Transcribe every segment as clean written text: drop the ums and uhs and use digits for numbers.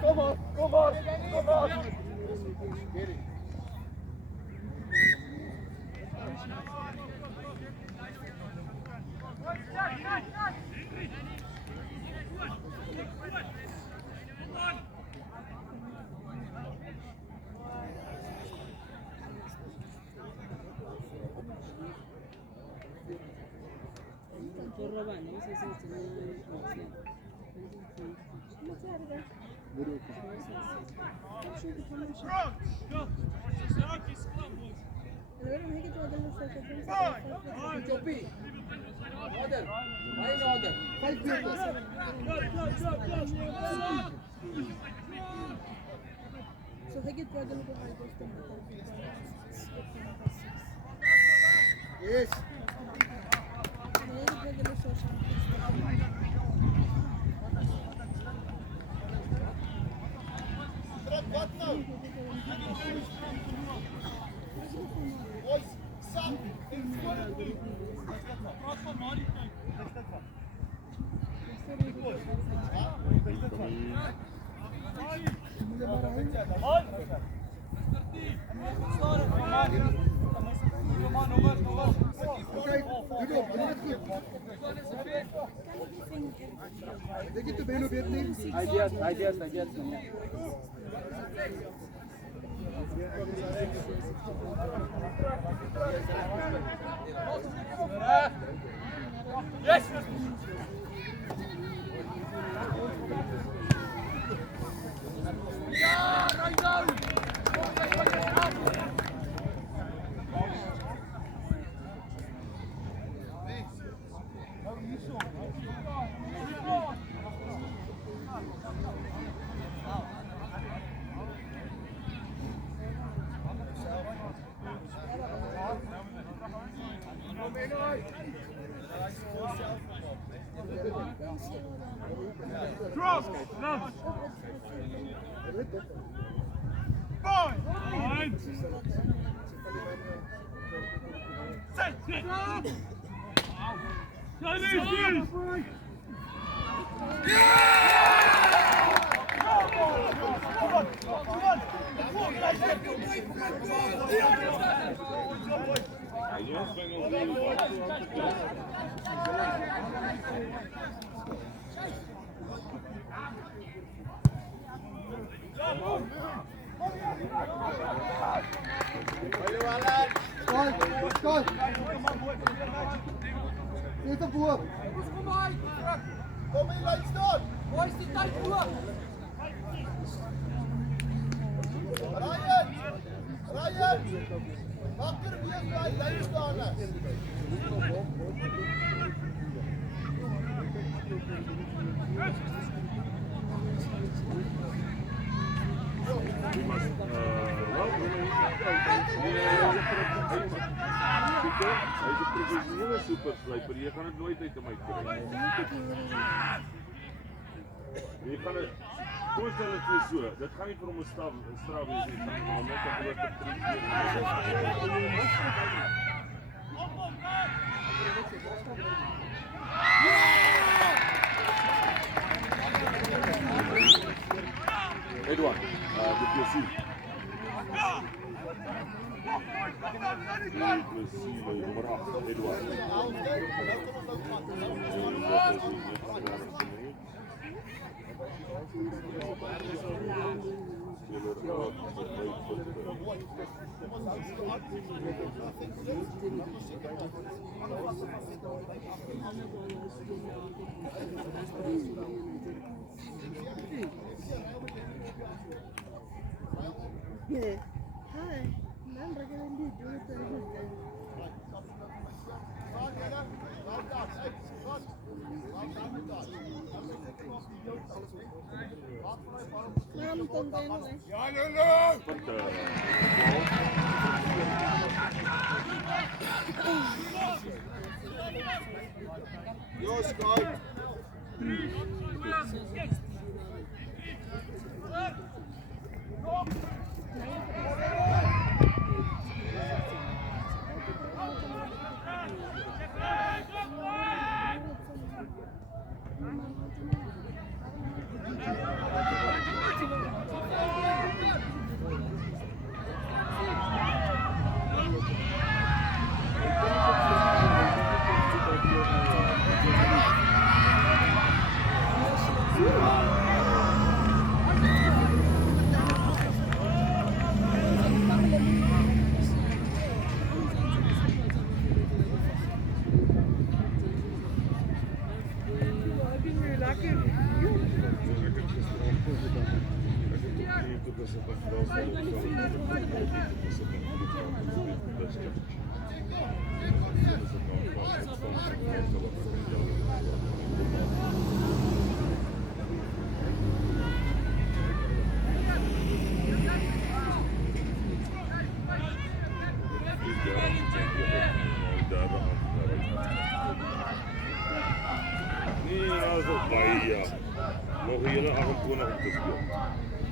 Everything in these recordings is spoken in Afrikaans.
Kom on, kom on, kom on. Get it. So they get drug and Yes. Wat nou? Boys, sam, praat van Marie tyd. Ideas. Yes. Ja, right down. Cross! No! Boy! One! Set! Skål! Dit op voor. Kom in, laat staan! Boys, die tijd voor! Ryan! Wakker wees bly, lyn staan. Hy's 'n professionele supersluiper. Jy gaan dit nooit uit hom uitkry. Jy gaan dit voorstel dit is so. Dit gaan nie vir hom 'n straf wees nie. Dit gaan hom net 'n groot prik gee. Edward, dit jy sien. Nummer 8, Edward. Hi, I'm Raghavendra. Waarom komt hij nog eens? Ja, Lulu! Jos, kijk! Nog een hele 28 op te speel.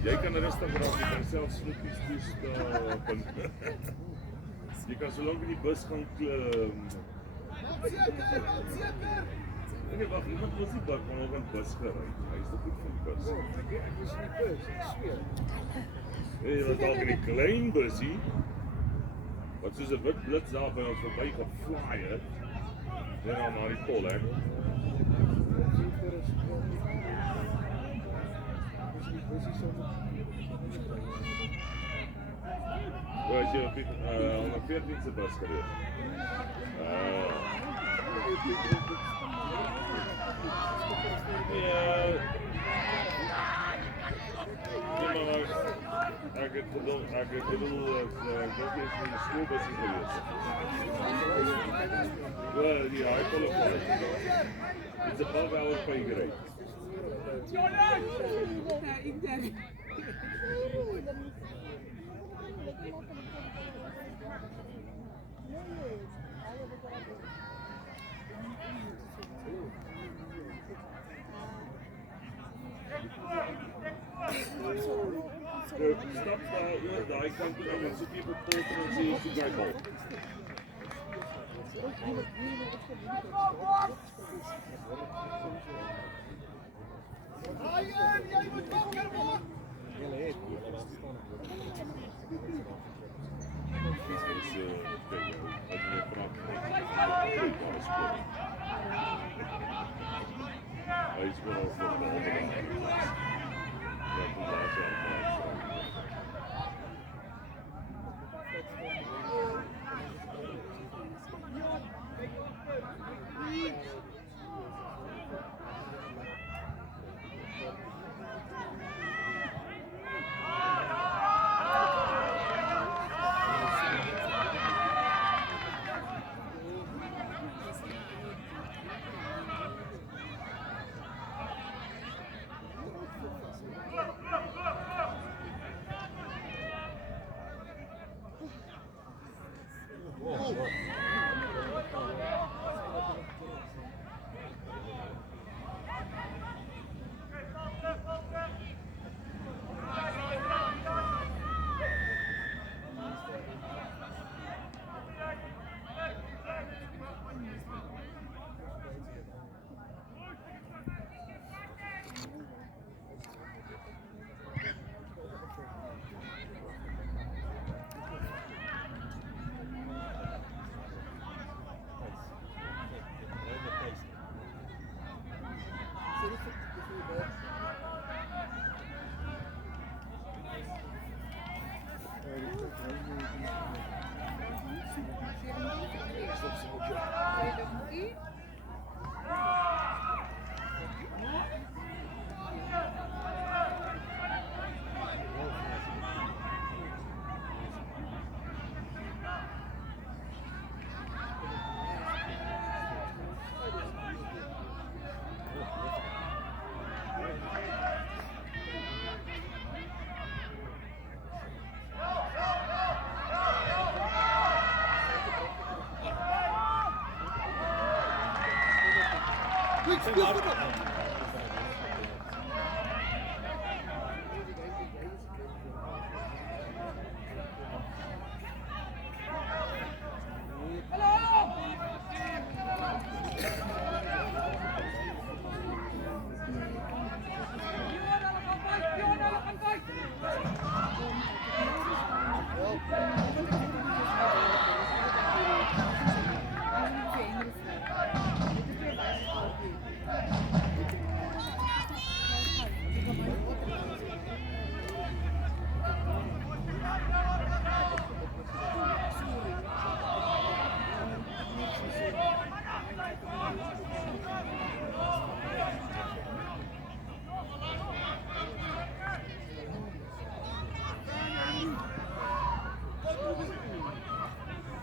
Jy kan rustig raak, jy kan self snoepies toestap. Jy kan solank in die bus gaan klim. Nee, wacht, iemand was die bak van een bus gery. Hy is te goed van die bus. Ek was in die bus, ek zweer. Jy was dalk in die klein busie, wat soos 'n wit blits daar by ons verby geflaai het. Net aan na die tol, hè. Was jy op die 114e bus geweest? Ja. Ek het bedoel dat dit is in die skoolbusie geweest. Wel, die high quality. It's above our pay grade. Stap oor daai kant toe en soek jy vir Potter en sê jy soek daai bal. Ryan, jy moet wakker word! Hy is wel voor de andere. Ja, toen daar zijn Alex, speel voetbal.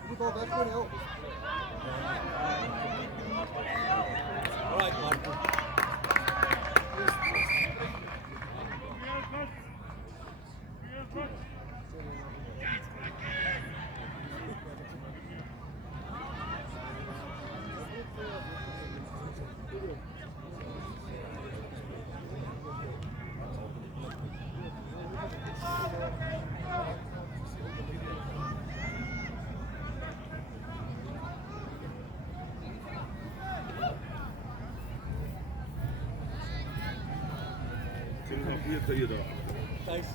Moet al weg voor helpen. Hier kan je daar. Thijs,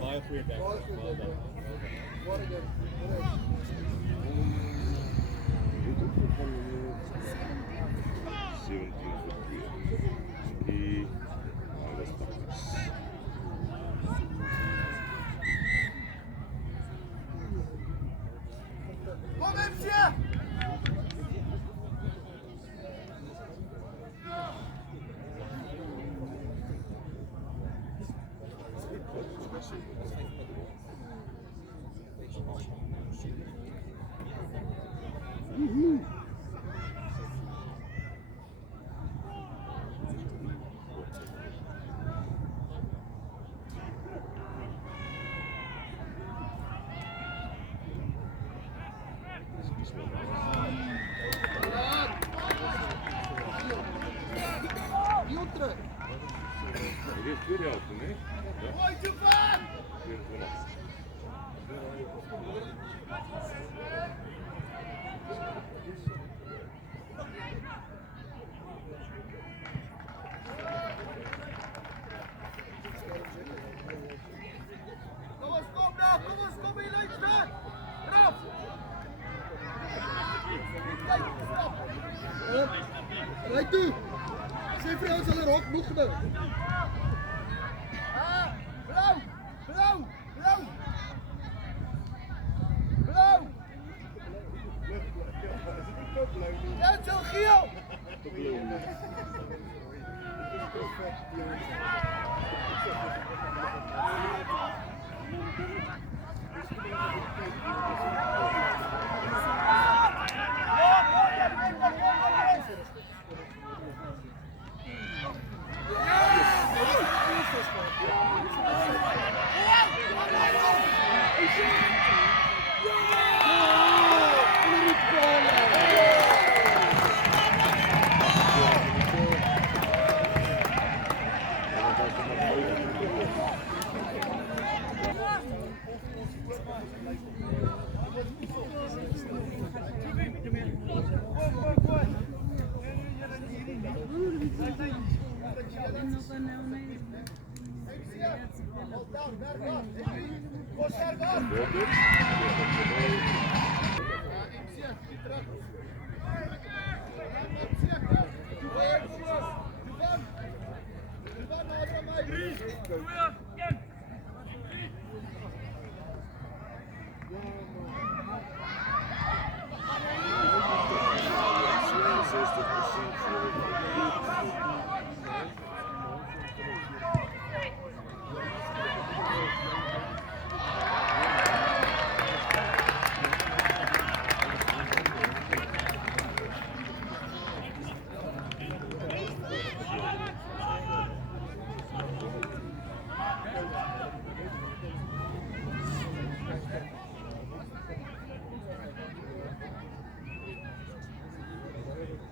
baie goeie dag. Baie goeie dag. Wat ek Kom MC! Dion terug. Dit is tweede helft, hè? Ja. Mooi, Jovan! Tweede helft. Kom eens, kom hier links weg! Raf! Kijk, stop! Ry toe. Sê vir ons hulle rok moeg nou. Ah, blauw! Blauw! Blauw! Blauw! Net zo geel!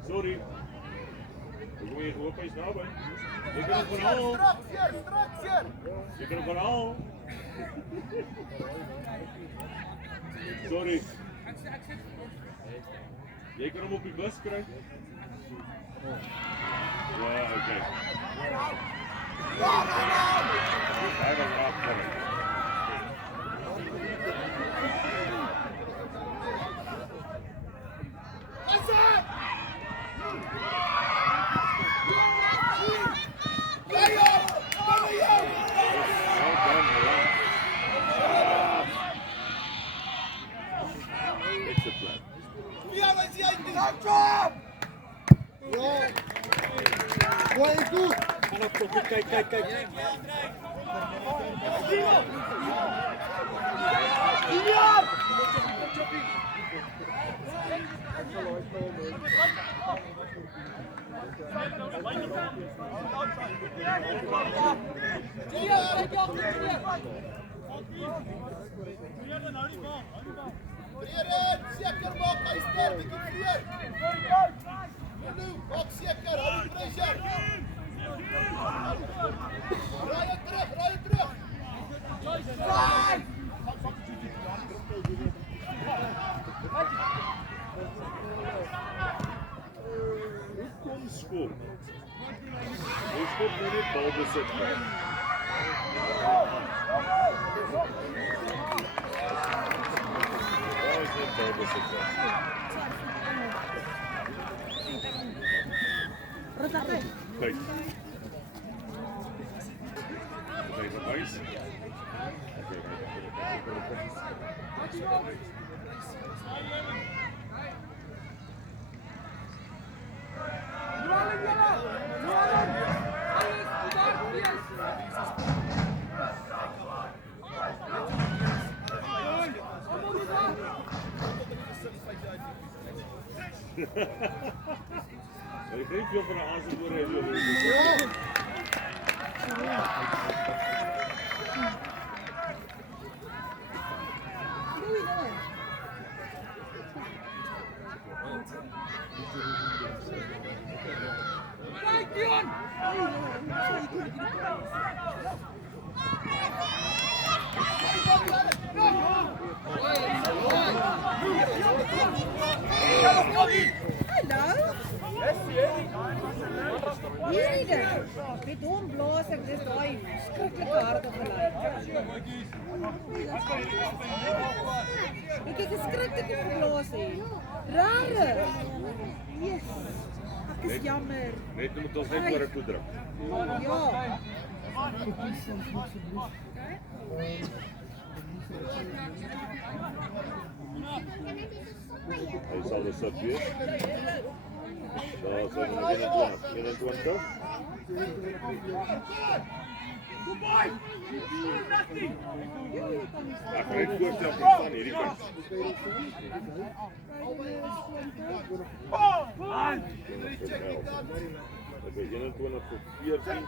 Sorry. hoop hy's naby. Jy kan hom haal. Strak seer. Jy kan hom haal. Sorry. Jy kan hom op die bus kry. Ja, okay. Hy was afkom. Mooi goed. Gaan op kopie, kyk. Seker maak hy ster bietjie vleer. Maak seker, hou die pressure. Raai terug. Hoe kom skop? Hoe skop jy net bal besit? Bal besit. Kyk. Kyk wat wys. Ek kry veel van 'n aansit oor hy loop. Met hom blaas ek dis daai skrikkelike harde geluid. Ek het skrikkelike geblaas hè. Rare. Yes. Ek is jammer. Net moet ons net oor toe druk. Ja. Hy sal dus op weer. Daar zijn we 21. Ek kry voorstel van hierdie kant. Okay, 21 tot 14.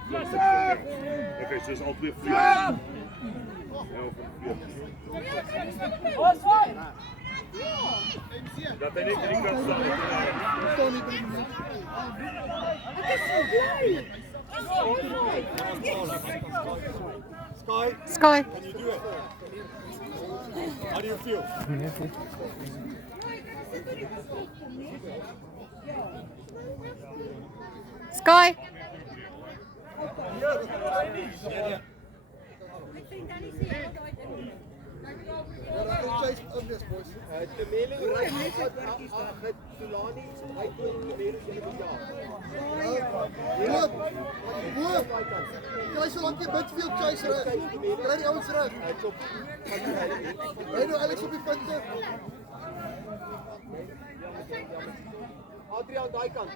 Okay, soos al twee vlieg. Ja, of 14. Dat hy net hierdie kant staan. Staan nie by die Ek is so bly. Sky, can you do it? How do you feel? Sky. chase in this boys. Temelo ry net met Tulani, hy doen Temelo julle bejaag. Hoop. Kry so lank jy bid vir jou chase reg. Kry die ouens reg. Hy nou Alex op die punte. Adrian daai kant.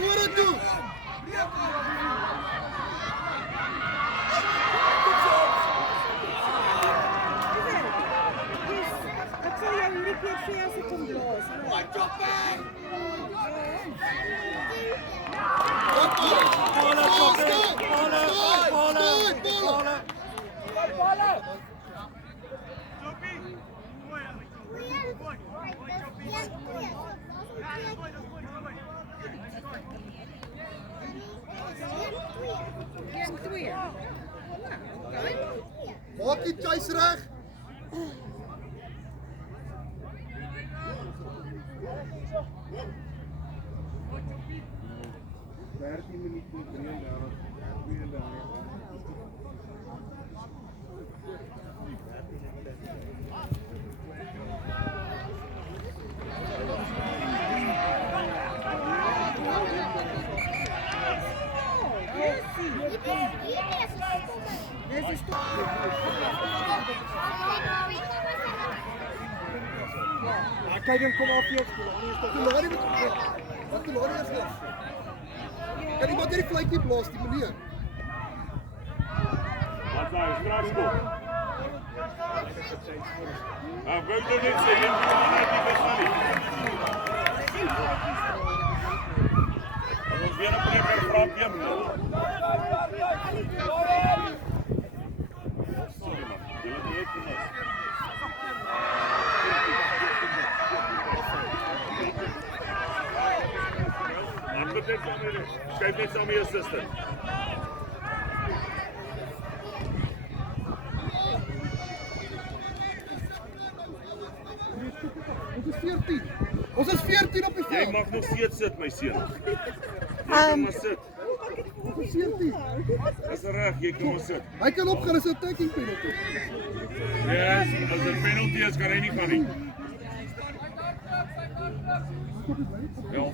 Voor het toe. keer sê as ek hom blaas. Maak die chase reg. Kyk dan kom af hier. Tulani moet wat Tulani is nou. Kan iemand hierdie fluitjie blaas, die meneer? Wat nou, strafskop. Ek wou nou net sê, jy moet nie verstaan nie. Ons weer 'n breker vraag hier. Sorry man, jy het net gemis. Skryf net saam met jou suster. Ons is 14 op die Jy veld. mag nog steeds sit, my seun. Jy kan maar sit. Ons is 14. Dis reg, jy kan maar sit. Hy kan opgaan as 'n attacking penalty. Yes, as 'n penalty is kan hy nie gaan nie. Ja.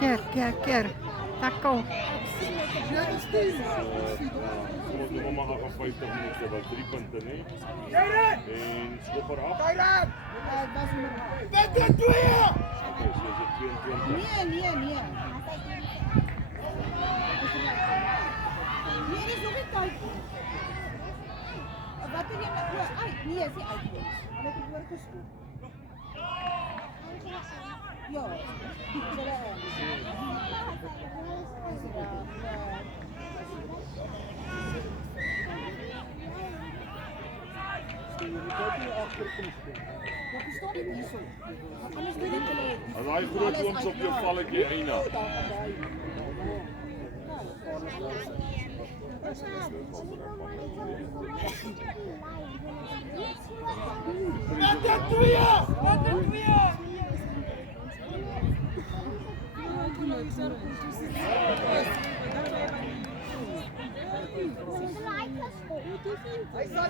Kyk Keer. Tackle. Ons moet nog maar 50 minute wat 3 punte, né? En skopper af. Dit is 2. Okay, so is dit 22. Nee. Nee, dis nog nie tyd nie. Wat het jy nou uit? Nee, is nie uit nie. Hulle het oorgeskop. Ja. As daai groot ooms op jou valletjie eina.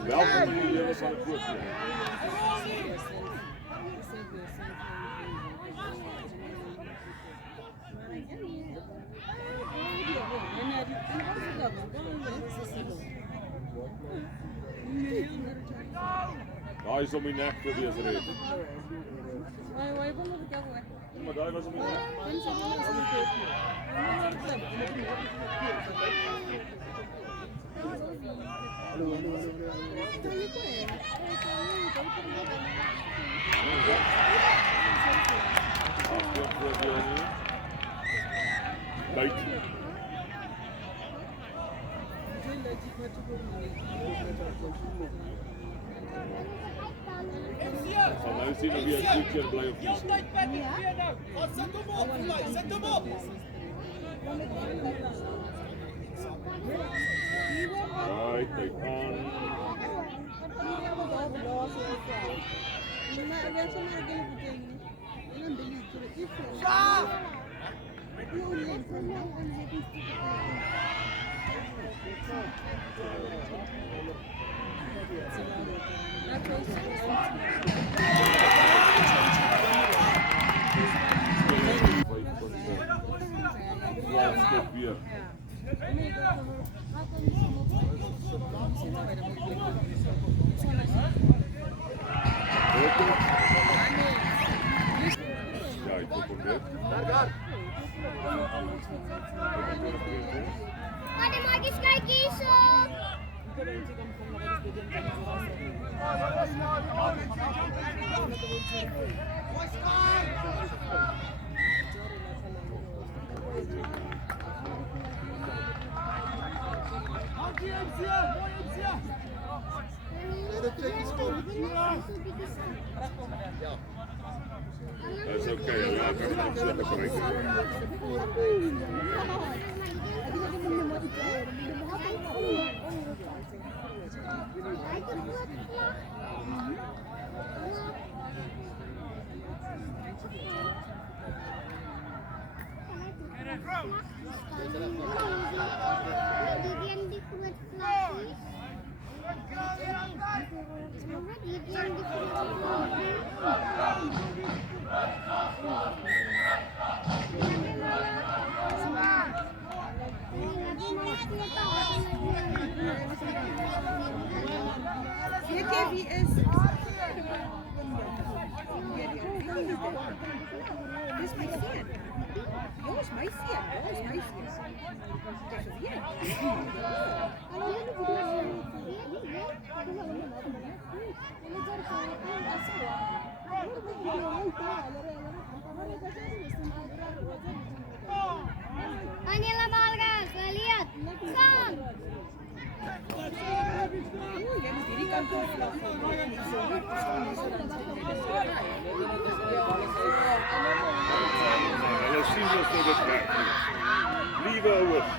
Welkom in die lewe van 'n groot man. Daai is om die nek te wees red. Maar daai was om die nek. Buiten. Sal nou sien of jy 'n goeie keer bly of nie. Sit hom op. Right, kyk aan. Stop weer. Ja, ik hoop het. Warte mal, ich gleich gießen. Dat is oké, ja, kan ik niet zeggen bereiken. Weet jy wie is? Dis my seun. Dis my seun. Dis my seun. Dis weet. Anila Malga, lihat. Sang. Jy moet hierdie kant toe vlug. Hulle sien ons tot dit werk nie. Liewe ouers.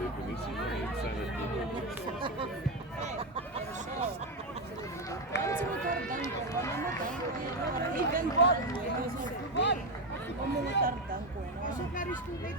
Definitie van insanity. Masuk na rin stoel net.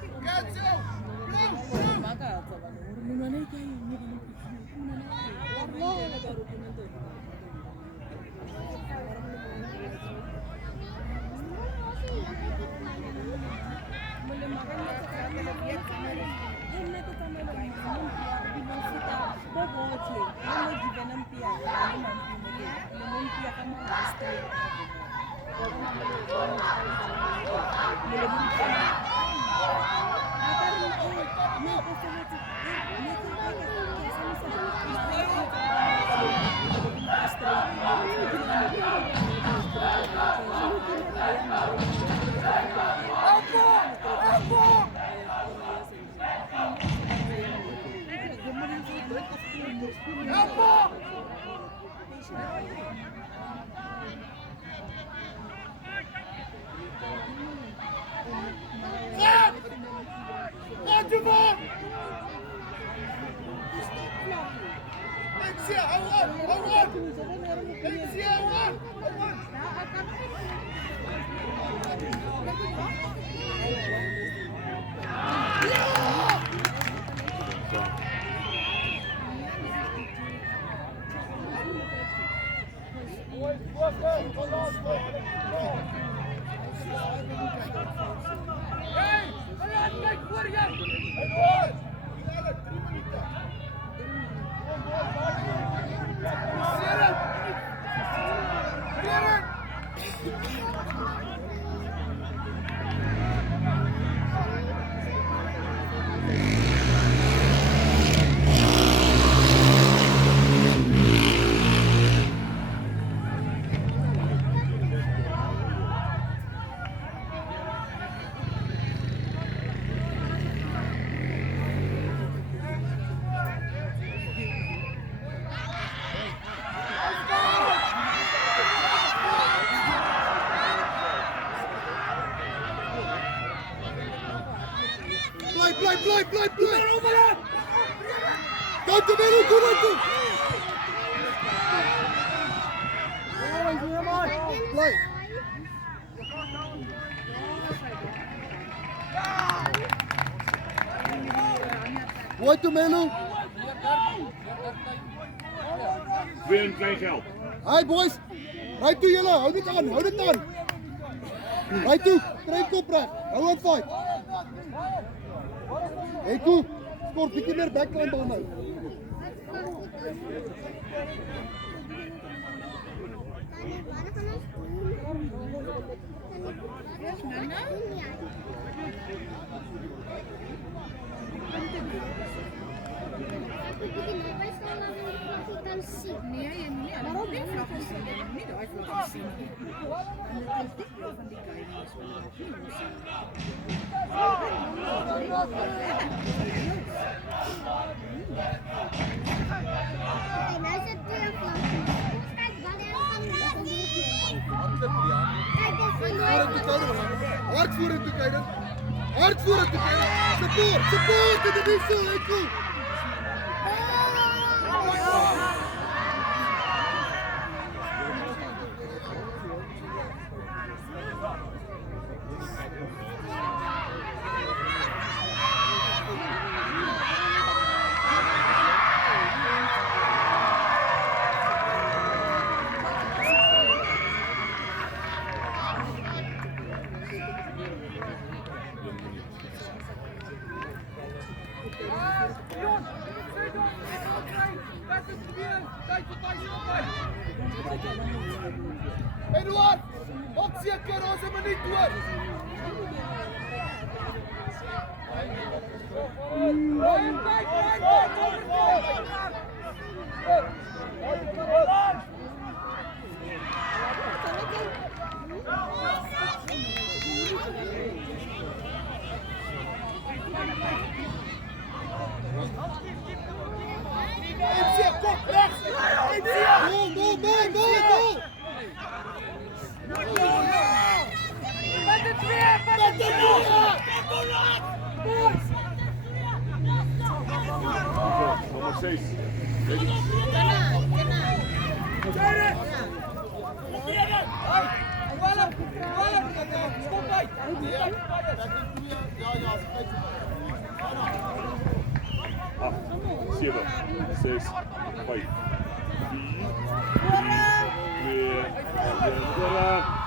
Kom toe, Melo, kom dan toe. Bly. Mooi toe, Melo. 2 en klein geld. Hi boys. Ry toe julle, hou dit aan, hou dit aan. Ry toe, kry kop reg. Hou aan fight. Hey toe, skor bietjie meer backline bal nou. Nee, jy moet nie alle vlakke sien nie. Jy moet nie daai vlakke sien nie. Dit is die van die guidance wat ons nie moet sien. Hard vorentoe kyk. Hard vorentoe kyk. Support, dit is so, hey cool. Eduard, wat seker ons 'n minuut oor. Nummer 6. Ach, 7, 6, 5, 4, 3, 2, 1.